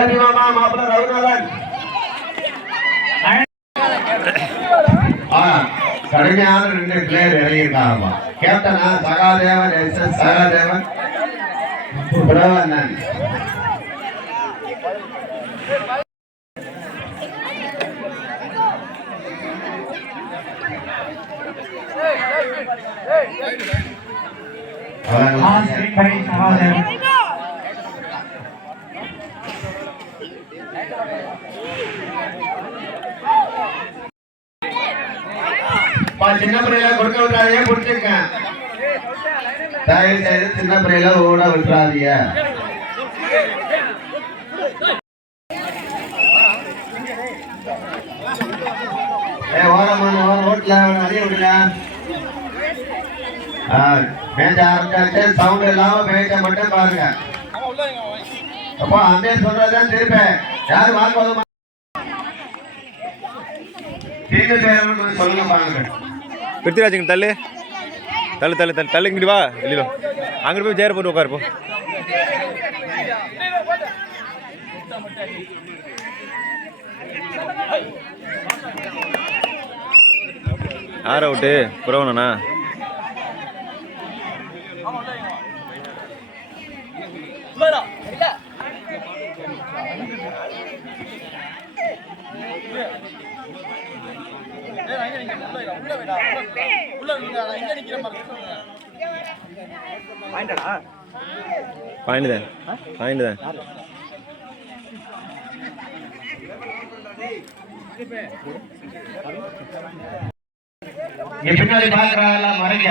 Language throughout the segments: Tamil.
ராஜ் மாப்பிள்ள ரகுநாதன் கடுமையான ரெண்டு பிளேயர் இறங்கியிருக்காங்கப்பா கேப்டனா சகாதேவன் எஸ் சகாதேவன். புலவண்ணன் பா, சின்ன தயவு செய்து சின்ன பிள்ளைல ஓட விட்டுறாதீங்க. ஏ ஓரமான ஓரம் ஓட்டல நிறைய விடுங்க. ஆ ஆரம்பிச்சாச்சு சவுண்ட் இல்லாம மேட்சை மட்டும் பாருங்க. அப்பா அம்பே சொல்றதுதான் திருப்பேன். யாரும் வாங்க தீங்கு சொல்லுங்க பாருங்க. பிருத்திராஜுங்க தள்ளு. தள்ளு தள்ளு தள்ளு தள்ளு இங்கிட்டு வா. வெளியில அங்கிட்டு போய் சேர போட்டு உட்காருப்போம் போ. அவுட்டு புறவனா பாயிண்ட் தான் பாயிண்ட் தான் நீ பின்னாடி பாக்குறாங்க மறைங்க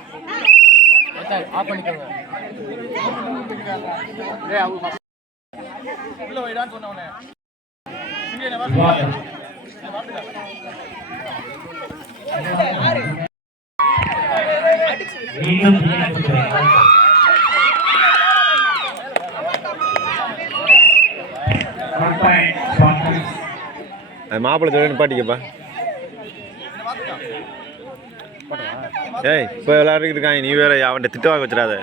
point, Spartans. அது மாப்பிள்ளை தொழில் நிப்பாட்டிக்கப்பா ஏய் இப்போ விளையாடிக்கிட்டு இருக்காங்க நீ வேற அவன்கிட்ட திட்டு வாங்க வச்சிடாத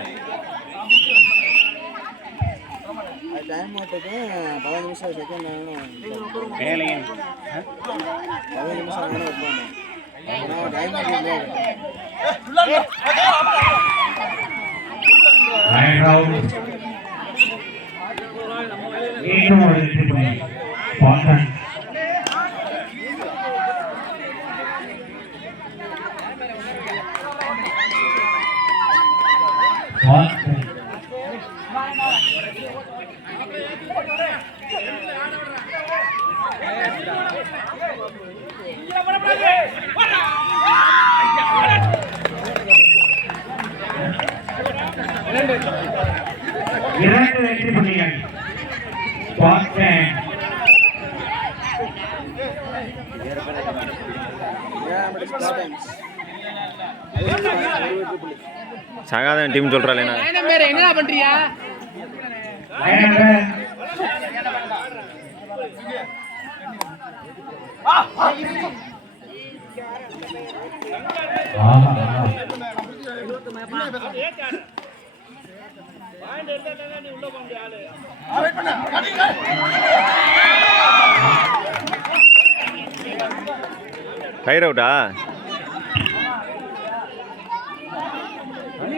டைம் ஓட்டுக்கு பதினஞ்சு நிமிஷம் செகண்ட் ஆகணும் பதினஞ்சு நிமிஷம் ஆகணும் வைப்பாங்க ஆனால் டைம் ஓட்டு மீண்டும் ஒரு புள்ளி. Spartans. Spartans. இரண்டு வெற்றி புள்ளிகள் ஸ்பாட்மேன் ஸ்பாட்டன்ஸ் சகாதன் டீம் சொல்கிறாள் என்ன ஃபயர் அவுட்டா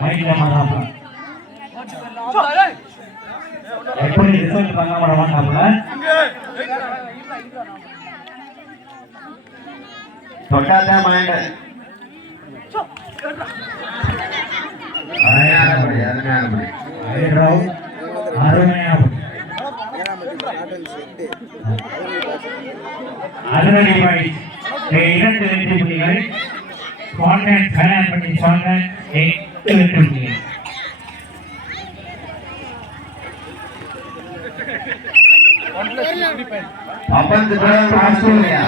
மைண்ட்ல மாறாப்ப எப்படி ரிசல்ட் பண்ண தொட்டாதான் மைண்ட் அருமையானபடி அருமையானபடி ஐராவ் அருமையா ஏழாம் எட்டு நாட்டன் செட்டு அதிரடி பாயிண்ட் இரண்டு வெற்றி புள்ளிகள். கல்யாணம் பண்ணி எட்டு வெற்றி சோனியா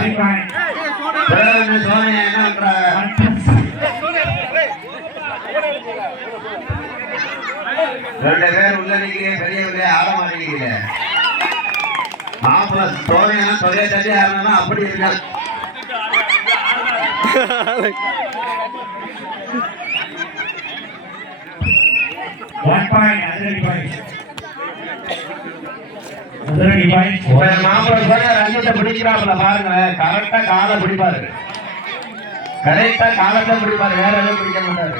ரெண்டு பேர் உள்ள நிக்கிறீங்க பெரியவர்களே ஆட மாட்டேங்கிறீங்க. மாப்பிள்ள சோனியா தொகையை தள்ளி ஆடணும்னா அப்படி இருக்கா? பாருங்க கரெக்டா காலை பிடிப்பாரு. கரெக்டா காலத்தை பிடிப்பாரு. வேற எதுவும் பிடிக்க மாட்டாரு.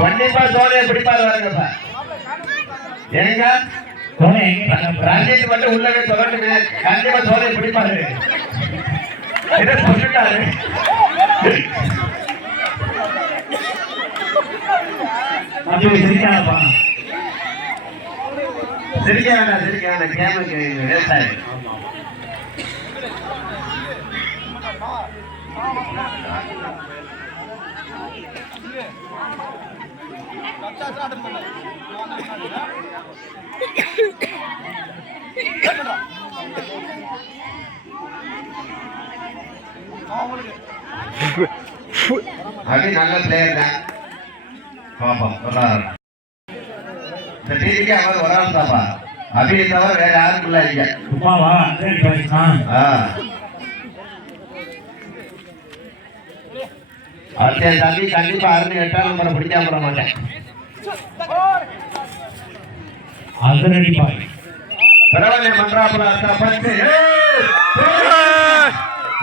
கண்டிப்பா சோனியா பிடிப்பாரு பாருங்கப்பா ஏங்க? சோனி எங்க தங்க மட்டும் உள்ளவே தொடர்ந்து கண்டிப்பா சோலையை பிடிப்பாரு. என்ன சொல்லிட்டாரு? தம்பி சிரிக்காதப்பா. சிரிக்க வேண்டாம் சிரிக்க வேண்டாம். கேமுக்கு அடி நல்ல பிளேயர் தான். பாப்போம் வர்றாரு. இந்த டீமுக்கு அவர் ஒரு ஆள் தாப்பா அபியை தவிர வேற யாரும் இல்ல இங்க. சும்மாவா பாயிண்ட் தான் ஆ. அடுத்த தம்பி கண்டிப்பா அருண் எட்டாம் நம்பரை பிடிக்காம விட மாட்டேன். அதிரடி பாயிண்ட் பிரபல மன்றாப்புல அத்தா பத்து. ஏய்!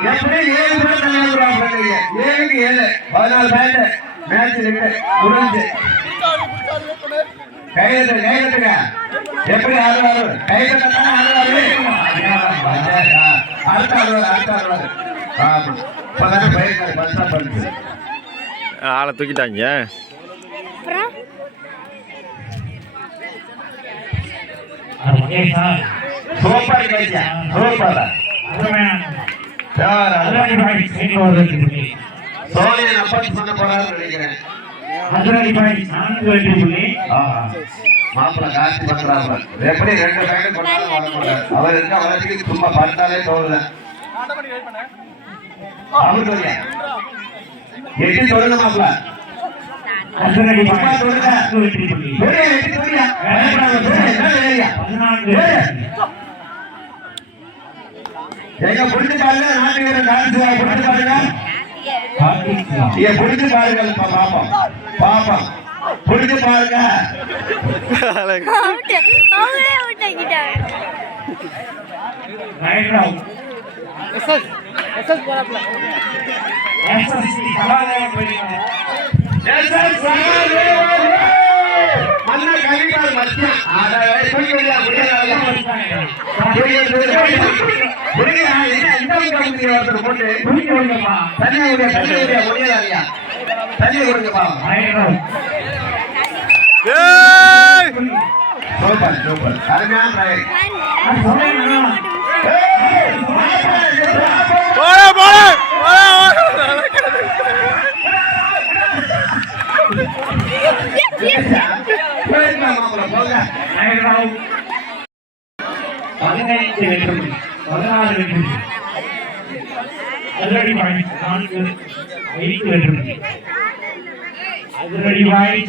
எப்படி ஏழு பேர் கல்யாணம் ஏழுக்கு ஏழு. பதினாலு பேண்ட் மேட்ச் ரெண்டு. முடிஞ்சு. கையெழுத்து கையெழுத்துங்க. எப்படி ஆடுவாரு கையெழுத்து தானே ஆடுவாரு அடுத்த ஆடுவார் அடுத்த ஆடுவார். இப்பதானே பயிர்க்காரு பஸ் ஸ்டாப் பண்ணுச்சு ஆளை தூக்கிட்டாங்க அது மகேஷா சூப்பர் கையா சூப்பர் அருமையான சார் அதிரடி பாயிண்ட் சேர்ந்து ஒரு வெற்றி புள்ளி சோனியன் அப்பன் பண்ண போறாருன்னு நினைக்கிறேன் மாப்பிள்ள காட்சி பண்றாங்க எப்படி ரெண்டு பேரும் கொண்டாலும் வரக்கூடாது அவர் இருக்க வளர்ச்சிக்கு சும்மா பார்த்தாலே தோணுது அவரு சொல்லுங்க எட்டி சொல்லுங்க மாப்பிள்ள எங்க புடிச்சு பாருங்க நாட்டுக்கிற டான்ஸ் புடிச்சு பாருங்க புடிச்சு பாருங்க பா- பாப்போம் பாப்போம் புடிச்சு பாருங்க அவுட் அவங்களே அவுட் ஆகிட்டாங்க ரைட் ரவுண்ட் தண்ணி கொடுங்கப்பா சூப்பர் சூப்பர் அருமையான பதினைந்து வெற்றி பதினாறு வெற்றி அதிரடி பாய் நான்கு ஐந்து வெற்றி அதிரடி பாய்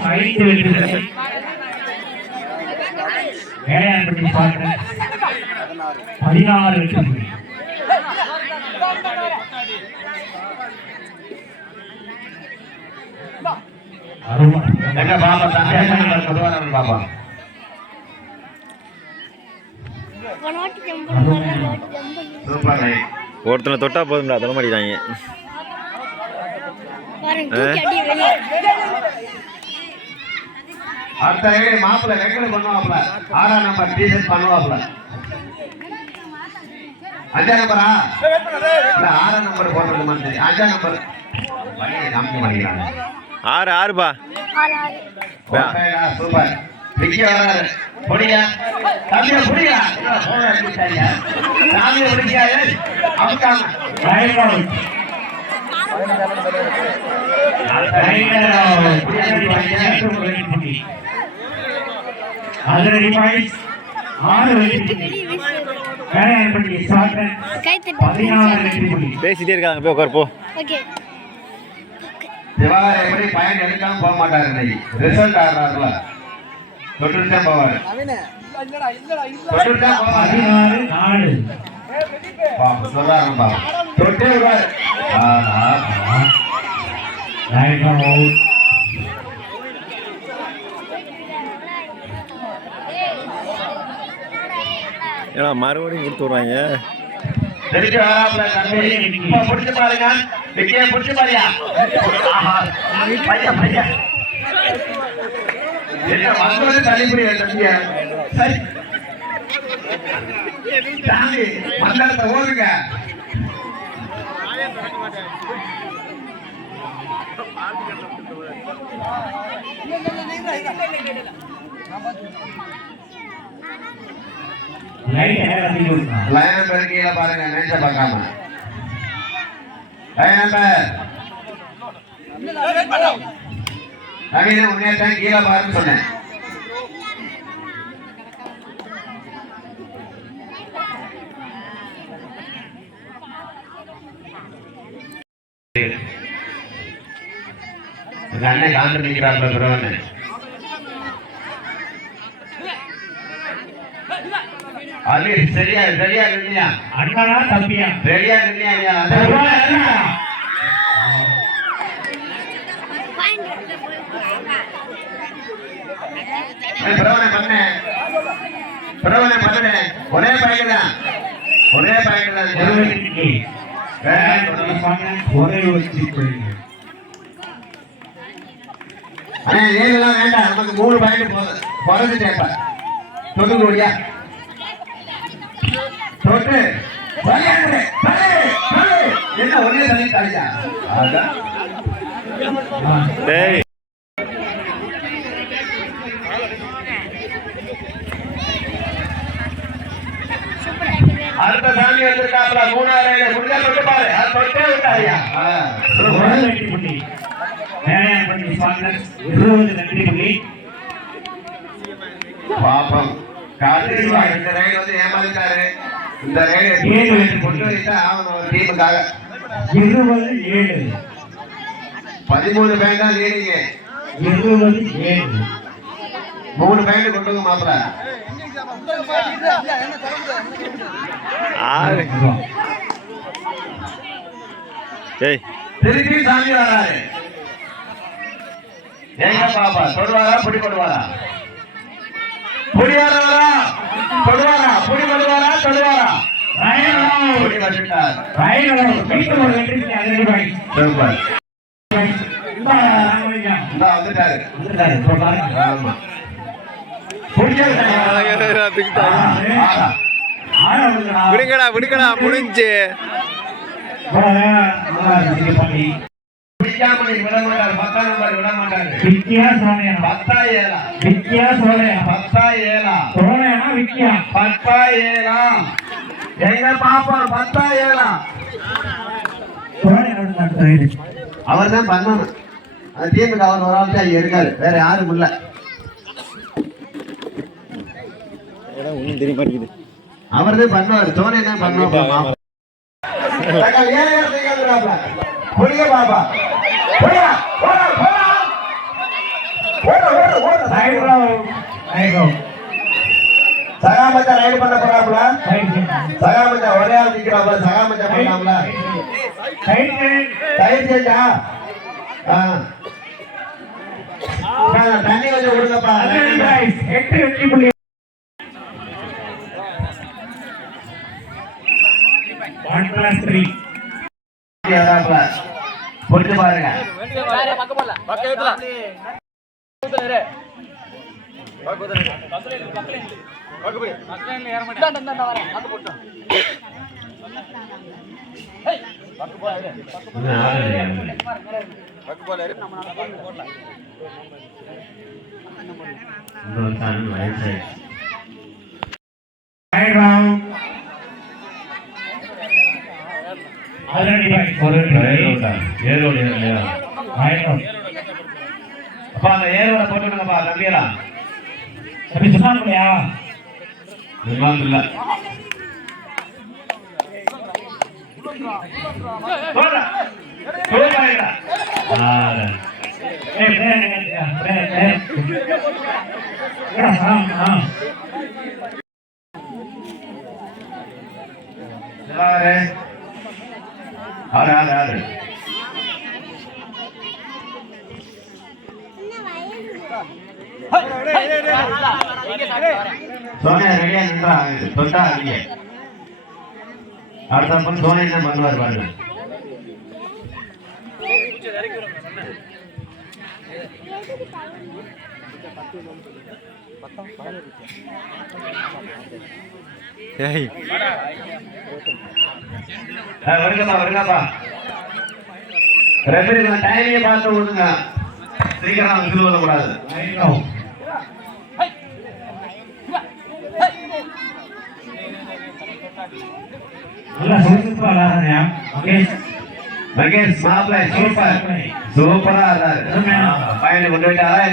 பதினாறு வெற்றி ஒருத்தனை தொட்டா போதும்டா தொட மாட்டேங்கிறாங்க பாருங்க தூக்கி அடி வெளியே. அடுத்த மாப்பிள்ள ரெக்கடு பண்ணுவாப்ல ஆறாம் நம்பர் டீஷர்ட் பண்ணுவாப்ல அஞ்சாம் நம்பரா இல்ல ஆறாம் நம்பர் போடுறது மாதிரி அஞ்சாம் நம்பர் பையனை காமிக்க மாட்டேங்கிறாங்க ஆறு ஆறுப்பா ஆறு ஆறு ஓகேடா, சூப்பர் புடியா தம்பியா புடியா சாமியை புள்ளி பேசிட்டே இருக்காங்க போய் உட்காரு போ. சிவார் எப்படி பயன் எடுக்காம போக மாட்டாரு இன்னைக்கு. ரிசல்ட் ஆடுறாருல. தொட்டுட்டு தான் போவாரு. நவீன இல்லடா இல்லடா இல்ல தொட்டுட்டு தான் போவாரு. பதினாறு நாலு தொட்டே விடுவாரு ஏன்னா மறுபடியும் கொடுத்து விட்றாங்க வராப்ல தம்பி இப்ப புடிச்சு பாருங்க விக்கிய புடிச்சு பாரியா பையன் பையன் வந்தது தம்பிய சரி மண்டலத்தை ஓடுங்க லைன் நம்பர் கீழே பாருங்க மேட்ச பார்க்காம. லைன் நம்பர் நவீன முன்னேற்றம் கீழே பாருன்னு சொன்னேன். அண்ணன் காந்து நிற்கிறாப்ல அது சரியா சரியா இல்லையா? அண்ணனா தம்பியா? ரெடியா இல்லையா. பிரவனை பண்ணேன் பிரவனை பண்ணேன் ஒரே பையன் தான் ஒரே பையன் தான் ஒரே ஒரு ஏழுலாம் வேண்டாம். நமக்கு மூணு பாயிண்ட் போதும் தொட்டு. கூடியா தொட்டு. என்ன ஒரே தள்ளியா அதான் டேய். அடுத்த சாமி வந்திருக்காப்ல மூணாயிரம் முடிஞ்சா தொட்டு பாரு. அது தொட்டே விட்டாரியா ஒரு வெற்றி புள்ளி வேலையாண்பட்டி ஸ்குவாட்ரன் இருபது வெற்றி புள்ளி பாப்பம். இந்த ரைடு வந்து ஏமாந்துட்டாரு இந்த வெற்றி கொண்டு வைத்தா ஆகணும் டீமுக்காக. இருபது ஏழு. பதிமூணு பேண்ட் லீடிங்க இருபது ஏழு. மூணு பேண்ட் கொண்டு வந்து மாப்பிள. ஆறு. திருப்பி சாமி வராரு. எங்க பாப்பா தொடுவாரா புடி கொடுவாரா தொடுவாரா புடி வருவாரா தொடுவாரா விடுங்கடா விடுங்கடா முடிஞ்சு நீ விட மாட்டாரு பத்தாம் நம்பர் விட மாட்டாரு விக்கியா சோழையா பத்தா ஏழா விக்கியா சோழையா பத்தா ஏழா சோழையானா விக்கியா பத்தா ஏழா எங்க பாப்பா பத்தா ஏழா அவர் தான் பண்ணணும். அந்த டீமுக்கு அவர் ஒரு ஆள் தான் இருக்காரு. வேற யாரும் இல்ல. ஒன்றும் தெரிய மாட்டேங்குது. அவர் தான் பண்ணுவார் தோனி தான் பண்ணுவாங்க புரிய பாப்பா. போடா, சகாமச்சா ரைடு பண்ண போறாப்புல சகாமச்சா ஒரே ஆள் நிக்கிறாப்ல சகாமச்சா பண்ணாப்ல தண்ணி கொஞ்சம் விடுங்கப்பா எட்டு வெற்றி புள்ளி ஒன் பிளஸ் த்ரீ புரிஞ்சு பாருங்க வயசாயிடுச்சு. ரைட் ரவுண்ட் ஆல்ரெடி பை ஒரு ஏர் ரோடா? ஏர் ரோடு இல்லையா? அப்பா அந்த ஏர் ரோட போட்டுடுங்கப்பா தம்பியெல்லாம். அப்படி சொன்னாங்களையா விமானம் இல்ல. போடா. போடாதடா. ஆ, ஏய் பேர் பேர் பேர் ஏடா சாம் ஆ ஆறு. ஆறு, ஆறு, சோனியா ரெடியா நின்றா தொட்டா அடிங்க அடுத்த பக்கம் சோனியா என்ன பண்ணுவார் பாருங்க ஏய் வருங்கப்பா வருங்கப்பா. ரெஃபரி பார்த்து விடுங்க. சீக்கிரம் ரைட் ரவுண்ட் நல்லா சுறுசுறுப்பா மகேஷ். மாப்பிள்ளை சூப்பர். சூப்பரா இருந்தாரு பையனை கொண்டு போயிட்டாரா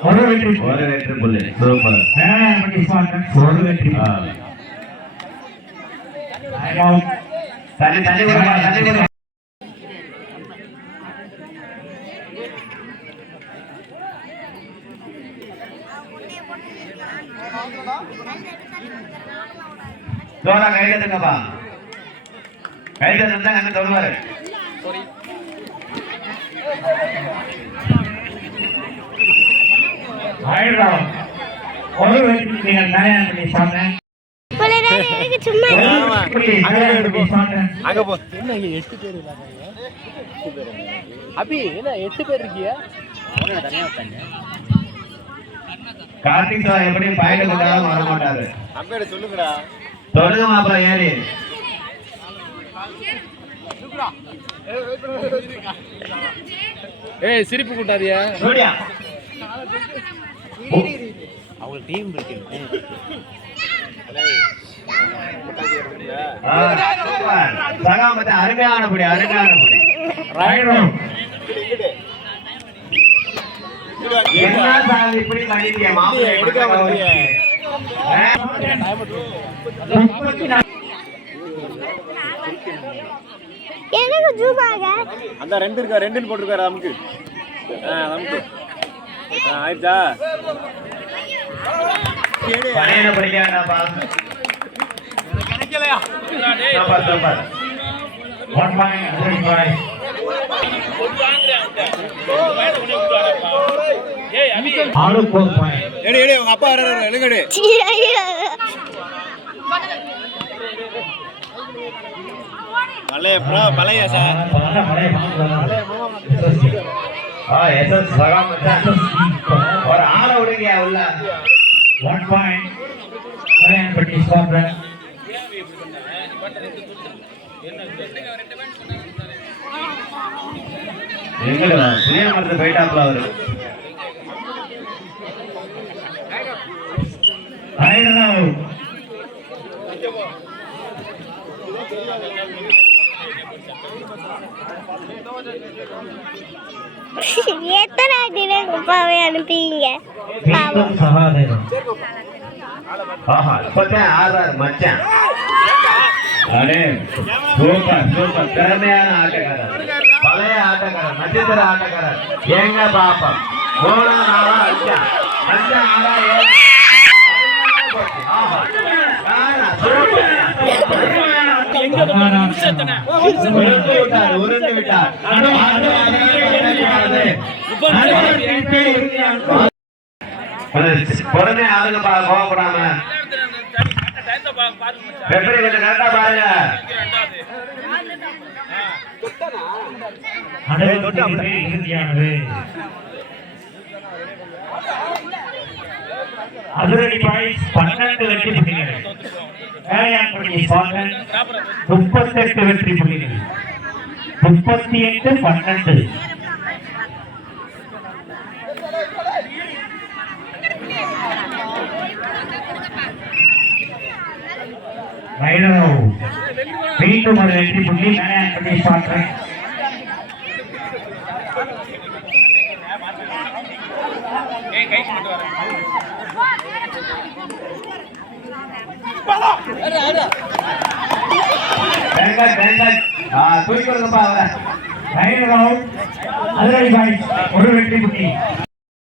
ஒரு வெற்றி ஒரு வெற்றி புள்ளி சூப்பர் ஒரு வெற்றி ஜோரா தொடுவாரு ரைட் ரவுண்ட் ஒரு வெற்றி நீங்கள் வேளாண் பட்டி ஸ்பான்சர் போல எனக்கு சும்மா அங்க போ என்ன இங்க எட்டு பேர் இல்லாம அபி என்ன எட்டு பேர் இருக்கியா? தனியா உட்காந்து கார்த்திக் சார் எப்படி கொண்டாலும் வர மாட்டாரு. சொல்லுங்கடா. மாப்பிள்ள ஏறி. ஏய் சிரிப்பு கூட்டாதியா? சூர்யா அவங்க டீம் சூப்பர். சகாமத்தை அருமையானபடி அருமையானபடி. ரவுண்ட் என்ன சார் இப்படி பண்ணிட்டீங்க? மாப்பிள்ளை எனக்கு ஜூபாக. அந்த ரெண்டு இருக்கா ரெண்டுன்னு போட்டிருக்காரு நமக்கு. நமக்கு. ஆயிடுச்சா? பையனை படிக்காண்டாப்பா சூப்பர் சூப்பர் ஒன் பாயிண்ட் ஒரு பாயிண்ட் எடு எடு உங்க அப்பா வர எழுங்கடு. பழைய ப்ரோ பழைய சார் மழை ஆ எஸ்எஸ் சகாமத்தை ஒரு ஆளை விடுங்க உள்ள. ஒன் பாயிண்ட் பட்டி ஸ்கோர் எங்க புளிய மரத்து போயிட்டாப்ல அவரு. ரைட் ரவுண்ட் எத்தனை அடியில குப்பாவை அனுப்பிங்க? சகாதேவன் ஆஹா இப்பதான் ஆறாரு மச்சான். அடே சூப்பர் சூப்பர். திறமையான ஆட்டக்காரர். ஆட்டக்காரர் நட்சத்திர ஆட்டக்காரர். எங்க பாப்பம் மூணா நாளா அஞ்சா அஞ்சா ஆறா ஏழு உடனே ஆளுங்கப்பா கோவப்படாம. எப்படி கொஞ்சம் கரெக்டா பாருங்க. அனுபவத்திற்கு இறுதியானது. அதிரடி பாய்ஸ் பன்னெண்டு வெற்றி புள்ளிகள் வேலையாண்பட்டி முப்பத்தெட்டு வெற்றி புள்ளிகள். முப்பத்தி எட்டு பன்னெண்டு மீண்டும் ஒரு வெற்றி புள்ளி. வேலையாண்பட்டி சாதன் வெங்கட் வெங்கட் ஆ, தூக்கி கொடுங்கப்பா அவரை. வைரவ் அதிரடி பாய்ஸ் ஒரு வெற்றி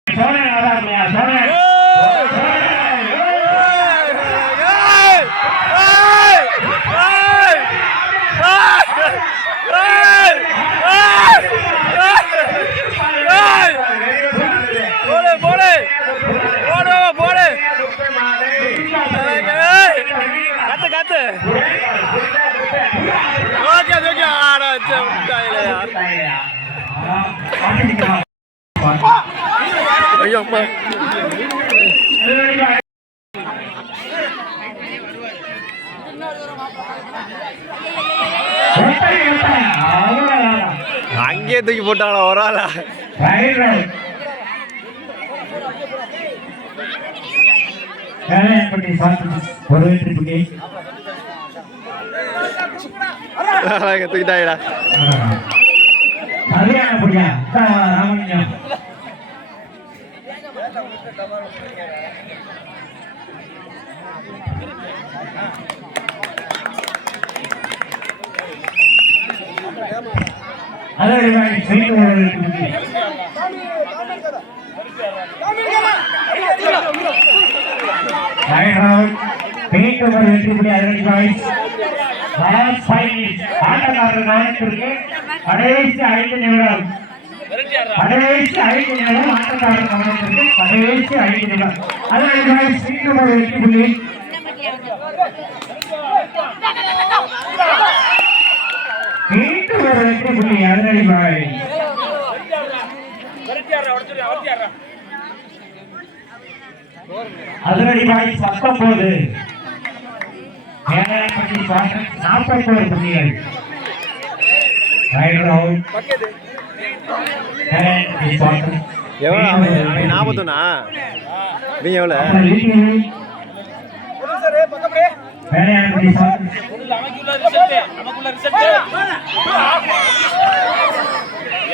சோழன் ஆதாரமையா சோழன் போடு போடு போடு போடு கத்து கத்து ஓகே ஓகே ஆடா ஐயோ அம்மா அங்கேயே தூக்கி போட்டாங்களா ஒரு ஆளா வேலையாண்பட்டி சாதன் ஒரு வெற்றி புள்ளி தூக்கிட்டாங்கடா சரியான புள்ளியா ராமலிங்கம் பாய்ஸ் மீண்டும் ஒரு வெற்றி புள்ளி வைரவ் மீண்டும் ஒரு வெற்றி புள்ளி அதிரடி லாஸ்ட் ஃபைவ் மினிட்ஸ் ஆட்டக்காரர் கவனத்திற்கு கடைசி ஐந்து நிமிடம். கடைசி ஐந்து நிமிடம் ஆட்டக்காரர் கவனத்திற்கு கடைசி ஐந்து நிமிடம். அதிரடி பாய்ஸ் வெற்றி புள்ளி. மீண்டும் ஒரு வெற்றி புள்ளி பத்தொன்பது சாதன் நாற்பத்தோரு புள்ளிகள் எவ்வளோ நாற்பத்தொன்னா. நீ எவ்வளோ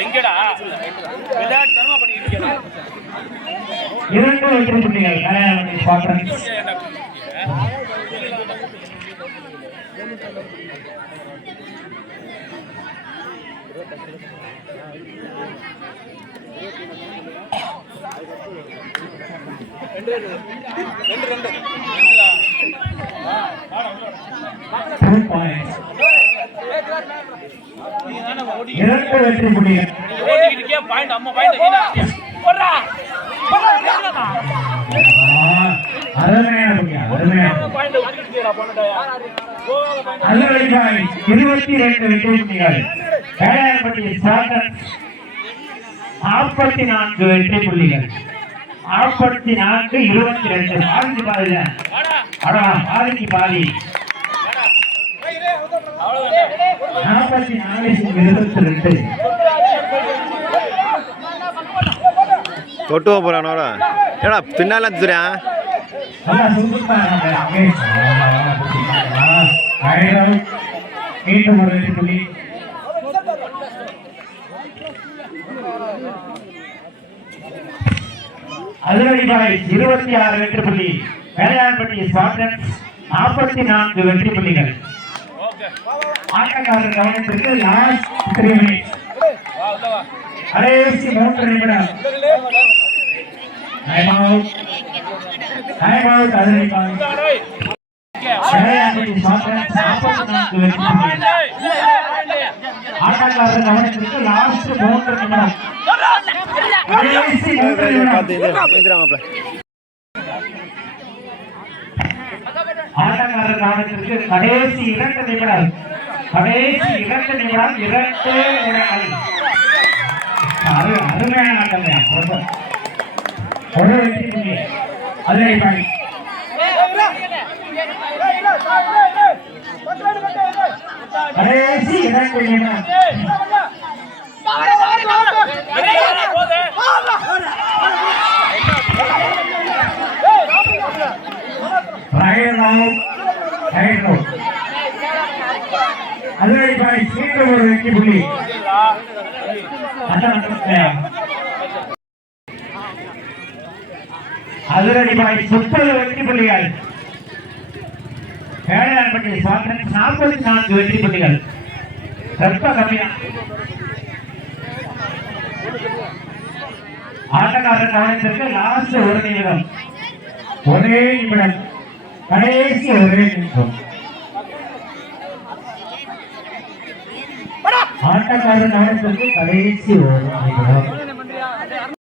எங்கடா? இரண்டு வெற்றி புள்ளிகள் வேலையாண்பட்டி சாதன் Two points. இரண்டு வெற்றி புள்ளிகள் பாயிண்ட் அம்மா பாயிண்ட் வீணா போடுறா அருமையான புள்ளியா அருமையான அல்லவழிகாய் இருபத்தி ரெண்டு வெற்றி புள்ளிகள் வேளாண்பட்டி சாதன் நாற்பத்தி நான்கு வெற்றி புள்ளிகள் நாற்பத்தி நான்கு இருபத்தி ரெண்டு பாதிக்கு பாதில அடா பாதிக்கு பாதி. நாற்பத்தி நாலு இருபத்தி ரெண்டு தொட்டு போகிறானோட ஏடா பின்னால துரியா? நல்லா மீண்டும் ஒரு புள்ளி. இருபத்தி ஆறு வெற்றி புள்ளி. வேலையாண்பட்டி ஸ்வாட்டன் நாற்பத்தி நான்கு வெற்றி புள்ளிகள். ஆட்டக்காரர் கவனத்திற்கு லாஸ்ட் த்ரீ மினிட்ஸ் கடைசி மூன்று நிமிடம். டைம் அவுட் டைம் அவுட் ஆட்டக்காரர் கவனத்திற்கு கடைசி இரண்டு நிமிடம் கடைசி இரண்டு நிமிடம் இரண்டு நிமிடங்கள். அருமையான ஆட்டம்யா ஒரு வெற்றி கடைசி இரண்டு நிமிடம். வெளியே அதிரடி பாயிண்ட் மீண்டும் ஒரு வெற்றி புள்ளி. முப்பது வெற்றி புள்ளிகள். வேலையாண்பட்டி சுவாமிநாதன் நாற்பத்தி நான்கு வெற்றி புள்ளிகள் ரொம்ப கம்மியா. ஆட்டக்காரர் கவனத்திற்கு லாஸ்ட் ஒரு நிமிடம். ஒரே நிமிடம். கடைசி ஒரே நிமிஷம் ஆட்டக்காரர் கவனத்திற்கு கடைசி ஒரு நிமிடம்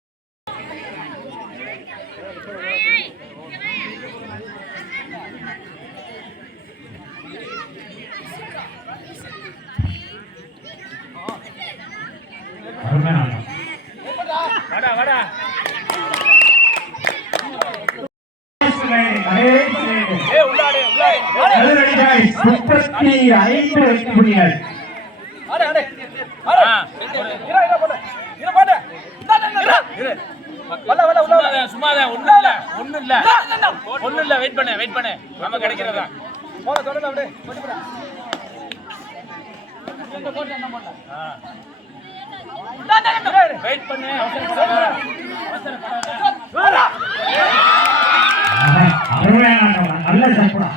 அருமையான ஆட்டம். வாடா வாடா கடைசி லைன், கடைசி லைன். ஏ உள்ளாடே உள்ளாடே அதிரடி பாய்ஸ் முப்பத்தி ஐந்து வெற்றி புள்ளிகள் ஆடே ஆடே ஆடே இரு இரு போடு இரு போடு இரு இரு வல்ல வல்ல உள்ள சும்மாதான் ஒண்ணு இல்ல. ஒண்ணு இல்ல. ஒண்ணு இல்ல. வெயிட் பண்ணு வெயிட் பண்ணு. நம்ம கிடைக்கிறதா? போல தொடல அப்படியே போட்டு போடா. வெயிட் பண்ணு. நல்ல சம்பளம்.